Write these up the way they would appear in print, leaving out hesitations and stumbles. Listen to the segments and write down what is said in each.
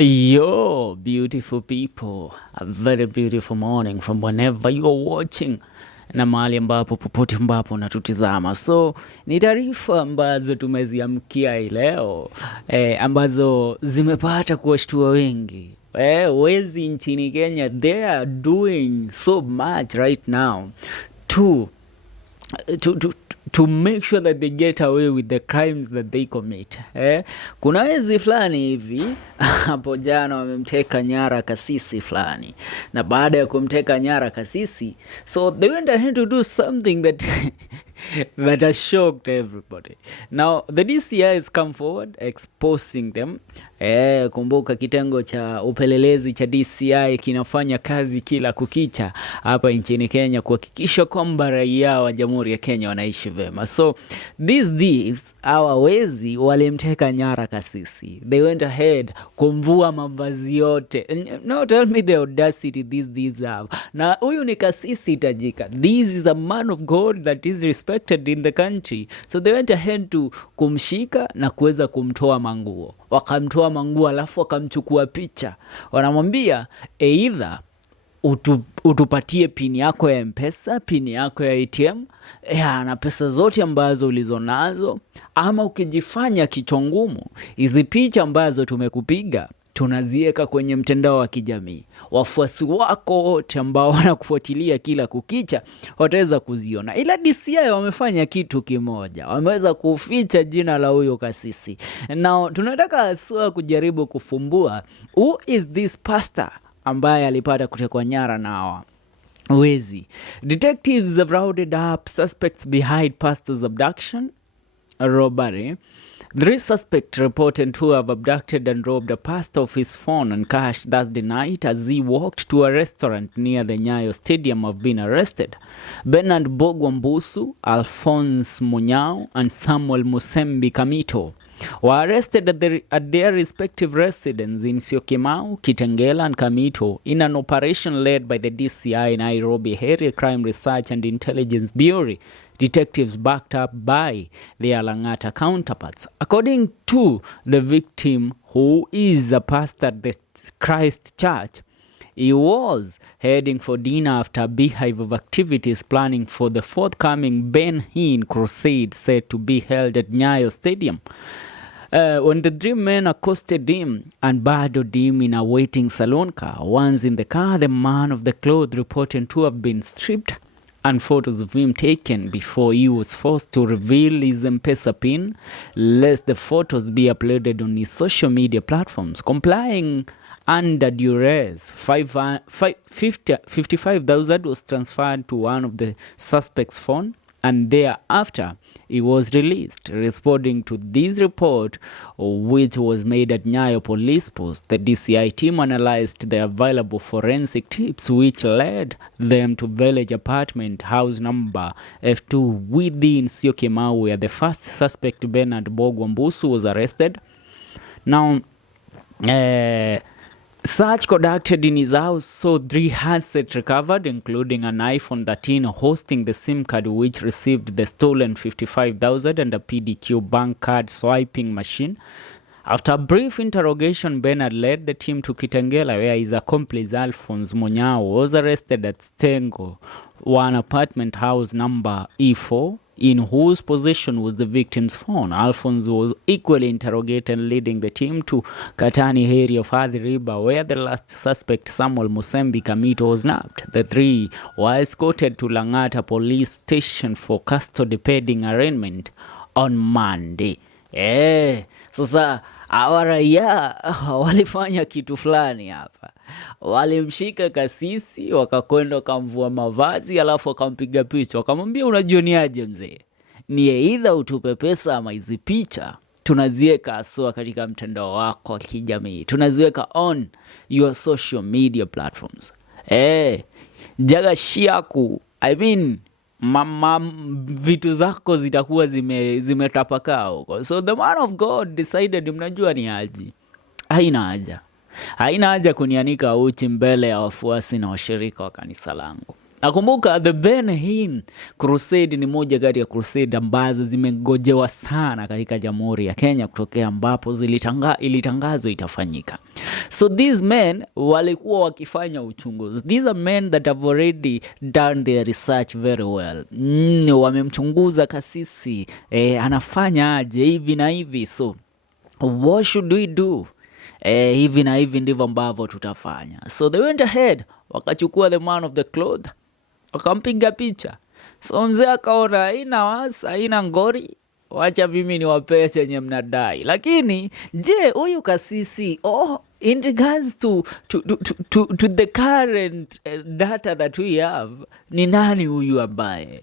Yo, beautiful people, a very beautiful morning from whenever you are watching na mahali ambapo popote ambapo natutizama. So ni taarifa ambazo tumeziamkia hii leo ambazo zimepata kuwashtua wengi. Wezi nchini Kenya, they are doing so much right now to to make sure that they get away with the crimes that they commit. Kuna wezi fulani hivi hapo jana wamemteka nyara kasisi fulani, na baada ya kumteka nyara kasisi, so they went ahead to do something that that has shocked everybody. Now the DCI has come forward exposing them. Kumbuka kitengo cha upelelezi cha DCI kinafanya kazi kila kukicha hapa nchini Kenya kuhakikisha kwamba raia wa Jamhuri ya Kenya wanaishi vema. So these thieves, hawa wezi walimteka nyara kasisi. They went ahead kumvua mavazi yote. No, tell me the audacity these thieves have. Na huyu ni kasisi tajika. This is a man of God that is respected in the country. So they went ahead to kumshika na kuweza kumtoa manguo. Wakamtoa manguo alafu wakamchukua picha. Wanamwambia either utupatie pini yako ya M-Pesa, pini yako ya ATM, na pesa zote ambazo ulizonazo, ama ukijifanya kichwa ngumu, hizi picha ambazo tumekupiga tunaziweka kwenye mtandao wa kijamii. Wafuasi wako wote ambao wanakufuatilia kila kukicha wataweza kuziona. Ila DCI wamefanya kitu kimoja. Wameweza kuficha jina la huyo kasisi. Now tunataka haswa kujaribu kufumbua who is this pastor ambaye alipata kutekwa nyara na hawa wezi. Detectives have rounded up suspects behind pastor's abduction, robbery. 3 suspects reported to have abducted and robbed a pastor of his phone and cash Thursday night as he walked to a restaurant near the Nyayo Stadium have been arrested. Bernard Bogwambusu, Alphonse Nyayo, and Samuel Musembi Kamito were arrested at their respective residences in Syokimau, Kitengela, and Kamito in an operation led by the DCI Nairobi Area Crime Research and Intelligence Bureau. Detectives backed up by their Langata counterparts. According to the victim, who is a pastor at the Christ Church, he was heading for dinner after a beehive of activities planning for the forthcoming Ben Hinn Crusade set to be held at Nyayo Stadium. When the 3 men accosted him and battled him in a waiting salon car, once in the car, the man of the cloth reported to have been stripped and photos of him taken before he was forced to reveal his M-Pesa PIN, lest the photos be uploaded on his social media platforms. Complying under duress, 55,000 was transferred to one of the suspects' phone, and thereafter he was released. Responding to this report, which was made at Nyayo Police Post, the DCI team analyzed the available forensic tips, which led them to Village Apartment House number F2 within Syokimau, where the first suspect, Bernard Bogwambusu, was arrested. Now, search conducted in his house saw 3 handsets recovered, including an iPhone 13 hosting the SIM card which received the stolen 55,000 and a PDQ bank card swiping machine. After a brief interrogation, Bernard led the team to Kitengela, where his accomplice Alphonse Nyayo was arrested at Stengo, one apartment house number E4, in whose possession was the victim's phone. Alphonse was equally interrogated, leading the team to Katani area of Athi River, where the last suspect, Samuel Musembi Kamito, was nabbed. The 3 were escorted to Langata Police Station for custody pending arraignment on Monday. Sasa hawa raia walifanya kitu fulani hapa. Walimshika kasisi, wakakwenda wakamvua mavazi, alafu wakampiga picha. Wakamwambia, unajioniaje mzee? Ni either utupe pesa ama hizi picha tunaziweka aswa katika mtandao wako wa kijamii. Tunaziweka on your social media platforms. Jaga shiaku, I mean, vitu zako zitakuwa zimetapakaa huko. So the man of God decided, mnajua ni aje. Haina haja kunianika uchi mbele ya wafuasi na washirika wa kanisa langu. Nakumbuka the Ben Hinn Crusade ni moja kati ya crusade ambazo zimegojewa sana katika Jamhuri ya Kenya kutokea ambapo ilitangazwa itafanyika. So these men walikuwa wakifanya uchunguzi. These are men that have already done their research very well. Wamemchunguza kasisi, anafanya aje hivi na hivi, so what should we do? Hivi na hivi ndivyo ambavyo tutafanya. So they went ahead, wakachukua the man of the cloth, wakampiga picha. So mzee akaona haina wasa, haina ngori, wacha mimi niwapee chenye mnadai. Lakini je, huyu kasisi, in regards to the current data that we have, ni nani huyu ambaye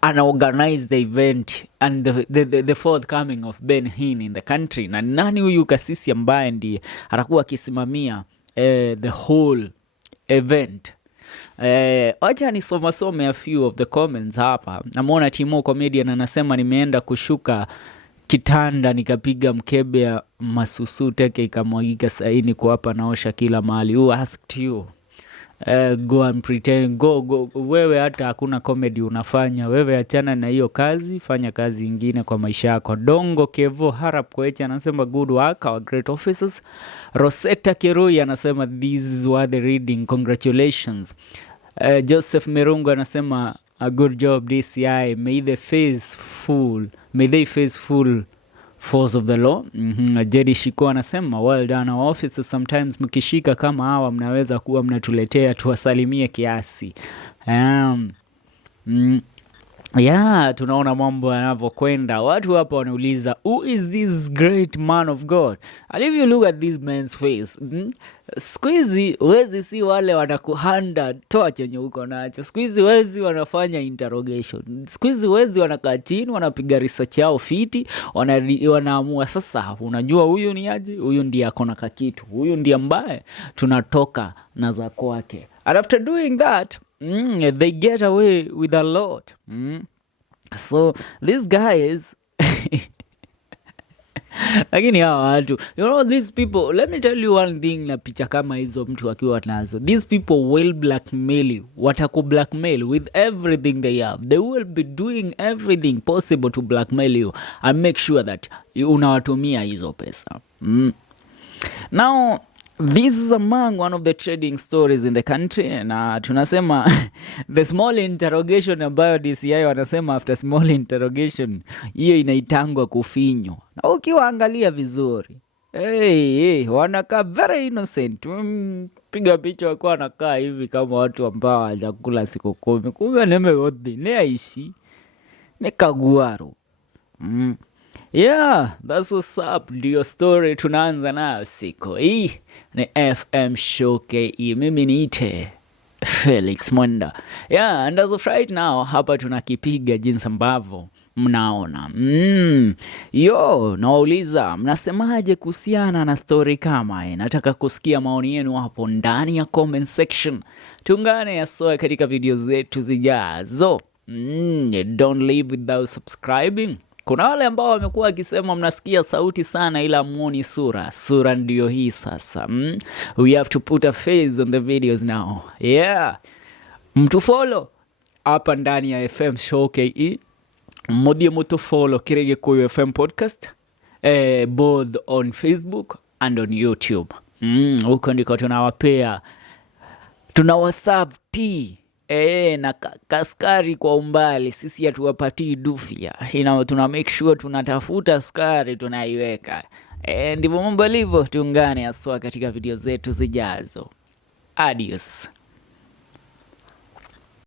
ana organize the event and the forthcoming of Ben Hinn in the country? Na nani huyu kasisi ambaye ndiye atakuwa akisimamia the whole event? Wacha nisome a few of the comments hapa. Namuona Timo Comedian anasema, nimeenda kushuka kitanda nikapiga mkebe ya masusu teke ikamwagika, saini kwa hapa naosha kila mahali. Who asked you? Go and pretend. Go. Wewe hata hakuna comedy unafanya. Wewe achana na hiyo kazi, fanya kazi ingine kwa maisha yako. Dongo Kevo Harap Koecha anasema, good work our great officers. Rosetta Kirui anasema, this is what the reading, congratulations. Joseph Merungu anasema, a good job DCI, may they face full force of the law. Jedi Shiko anasema, well done our officers, sometimes mkishika kama hawa mnaweza kuwa mnatuletea tuwasalimie kiasi. Tunaona mambo yanavyokwenda. Watu hapa wanauliza, who is this great man of God? And if you look at this man's face, squeezy wezi si wale wanakuhanda toa chenye uko nacho. Squeezy wezi wanafanya interrogation. Squeezy wezi wanakaa chini, wanapiga research yao fiti, wanaamua sasa, unajua huyu ni aje, huyu ndiye akona kakitu, huyu ndiye ambaye tunatoka na za kwake. And after doing that, they get away with a lot. So these guys lakini hawa watu, these people, let me tell you one thing, na picha kama hizo mtu akiwa nazo, these people will blackmail you. Wataku blackmail with everything they have. They will be doing everything possible to blackmail you and make sure that unawatumia hizo pesa. Now this is among one of the trading stories in the country, na tunasema the small interrogation ambayo DCI wanasema after small interrogation, hiyo inaitangwa kufinyo. Na ukiwaangalia vizuri, wanakaa very innocent. Piga picha wako wanakaa hivi kama watu ambao hawajakula siku 10. Kumbe nemeodhi, neaishi, nekaguaru. That's what's up. Ndio story tunaanza nayo siku hii. Ni FM Show KE. Mimi niite Felix Mwenda. And as of right now, hapa tunakipiga jinsi ambavyo mnaona. Nawauliza, mnasemaje kuhusiana na story kama hii? Nataka kusikia maoni yenu hapo ndani ya comment section. Tuungane yasoe katika video zetu zijazo. Don't leave without subscribing. Kuna wale ambao wamekuwa wakisema mnasikia sauti sana ila muoni sura. Sura ndio hii sasa. We have to put a face on the videos now. Mtu follow hapa ndani ya FM Show KE. Modie mtu follow Kirege Kuyu FM podcast, both on Facebook and on YouTube. Huko ndiko tunawapea, tunawaserve tea na kaskari kwa umbali. Sisi hatuwapatii dufia. Tuna make sure tunatafuta skari tunaiweka. Ndivyo mambo yalivyo. Tuungane aswa katika video zetu zijazo. Adios.